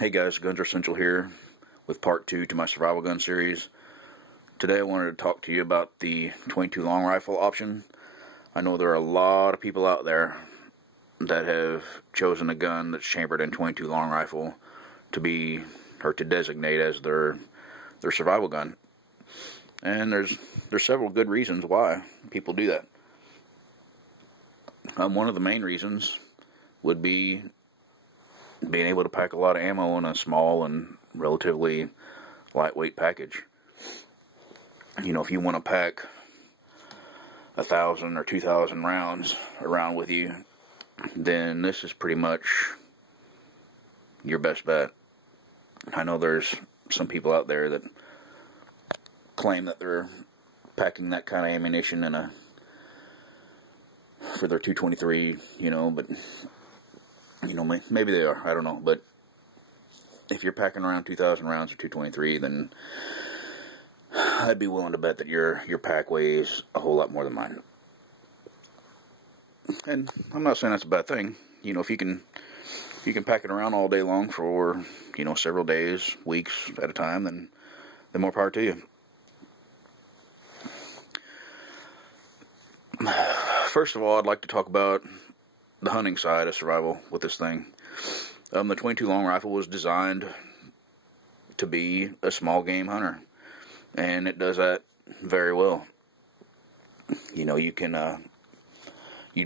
Hey guys, Guns Are Essential here with part 2 to my survival gun series. Today I wanted to talk to you about the 22 long rifle option. I know there are a lot of people out there that have chosen a gun that's chambered in 22 long rifle to be, or to designate as their survival gun. And there's several good reasons why people do that. One of the main reasons would be being able to pack a lot of ammo in a small and relatively lightweight package. You know, if you want to pack 1,000 or 2,000 rounds around with you, then this is pretty much your best bet. I know there's some people out there that claim that they're packing that kind of ammunition for their 223, but maybe they are, I don't know, but if you're packing around 2,000 rounds of 223, then I'd be willing to bet that your pack weighs a whole lot more than mine. And I'm not saying that's a bad thing. If you can pack it around all day long for, several days, weeks at a time, then more power to you. First of all, I'd like to talk about the hunting side of survival with this thing. The 22 long rifle was designed to be a small game hunter, and it does that very well. You'd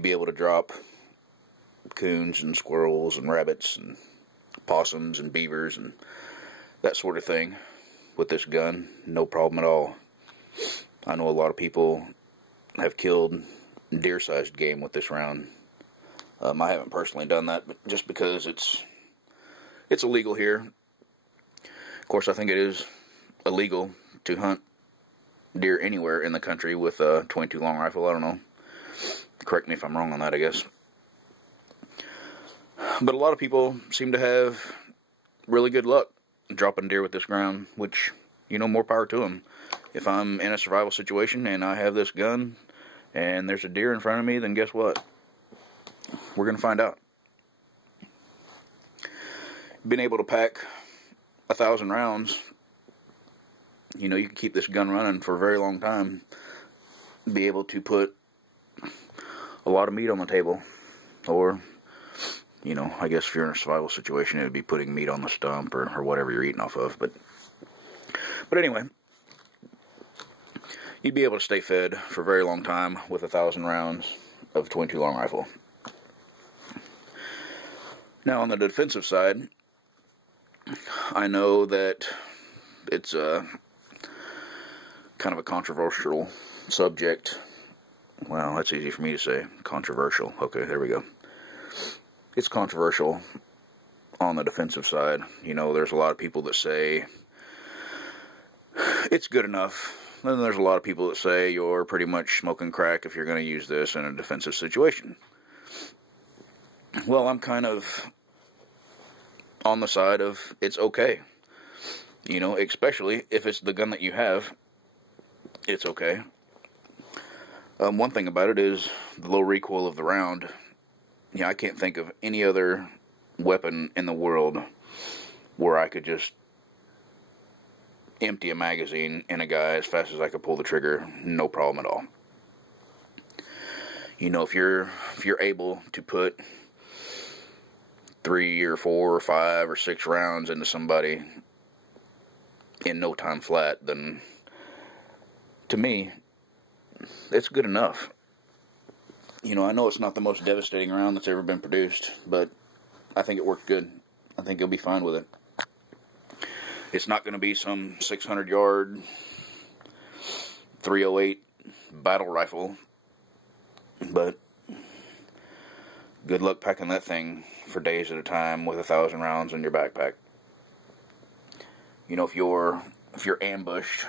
be able to drop coons and squirrels and rabbits and possums and beavers and that sort of thing with this gun, no problem at all. I know a lot of people have killed deer-sized game with this round. I haven't personally done that, but just because it's illegal here. Of course, I think it is illegal to hunt deer anywhere in the country with a 22 long rifle. I don't know. Correct me if I'm wrong on that, I guess. But a lot of people seem to have really good luck dropping deer with this ground, which, more power to them. If I'm in a survival situation and I have this gun and there's a deer in front of me, then guess what? We're going to find out. Being able to pack 1,000 rounds, you can keep this gun running for a very long time. Be able to put a lot of meat on the table. Or, I guess if you're in a survival situation, it would be putting meat on the stump or whatever you're eating off of. But anyway, you'd be able to stay fed for a very long time with 1,000 rounds of 22 long rifle. Now, on the defensive side, I know that it's kind of a controversial subject. Well, that's easy for me to say. Controversial. Okay, there we go. It's controversial on the defensive side. There's a lot of people that say it's good enough. Then there's a lot of people that say you're pretty much smoking crack if you're going to use this in a defensive situation. Well, I'm kind of on the side of it's okay. Especially if it's the gun that you have, it's okay. One thing about it is the low recoil of the round. I can't think of any other weapon in the world where I could just empty a magazine in a guy as fast as I could pull the trigger, no problem at all. If you're able to put 3 or 4 or 5 or 6 rounds into somebody in no time flat, then to me, it's good enough. I know it's not the most devastating round that's ever been produced, but I think it worked good. I think you'll be fine with it. It's not going to be some 600-yard 308 battle rifle, but good luck packing that thing for days at a time with 1,000 rounds in your backpack. If you're ambushed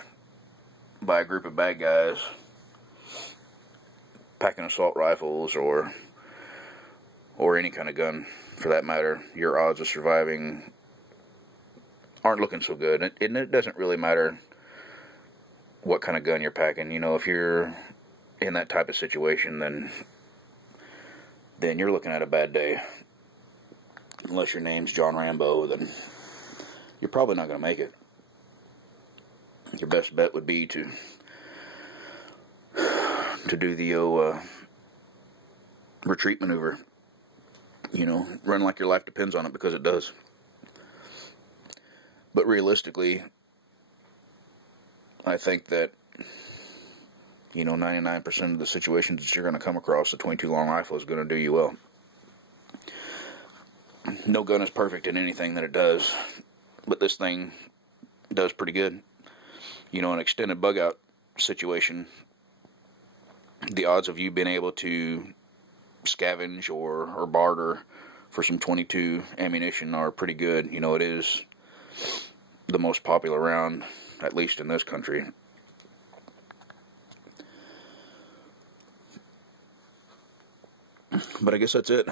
by a group of bad guys packing assault rifles or any kind of gun for that matter, your odds of surviving aren't looking so good. And it doesn't really matter what kind of gun you're packing. If you're in that type of situation, then you're looking at a bad day. Unless your name's John Rambo, then you're probably not going to make it. Your best bet would be to do the retreat maneuver. You know, run like your life depends on it, because it does. But realistically, I think that, you know, 99% of the situations that you're going to come across, the 22 long rifle is going to do you well. No gun is perfect in anything that it does, but this thing does pretty good. You know, an extended bug out situation, the odds of you being able to scavenge or barter for some 22 ammunition are pretty good. You know, it is the most popular round, at least in this country. But I guess that's it.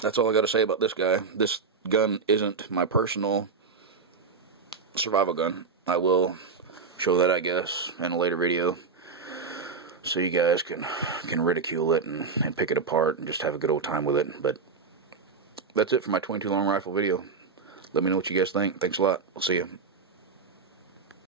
That's all I got to say about this guy. This gun isn't my personal survival gun. I will show that, I guess, in a later video, so you guys can ridicule it and pick it apart and just have a good old time with it. But that's it for my 22 long rifle video. Let me know what you guys think. Thanks a lot. I'll see you.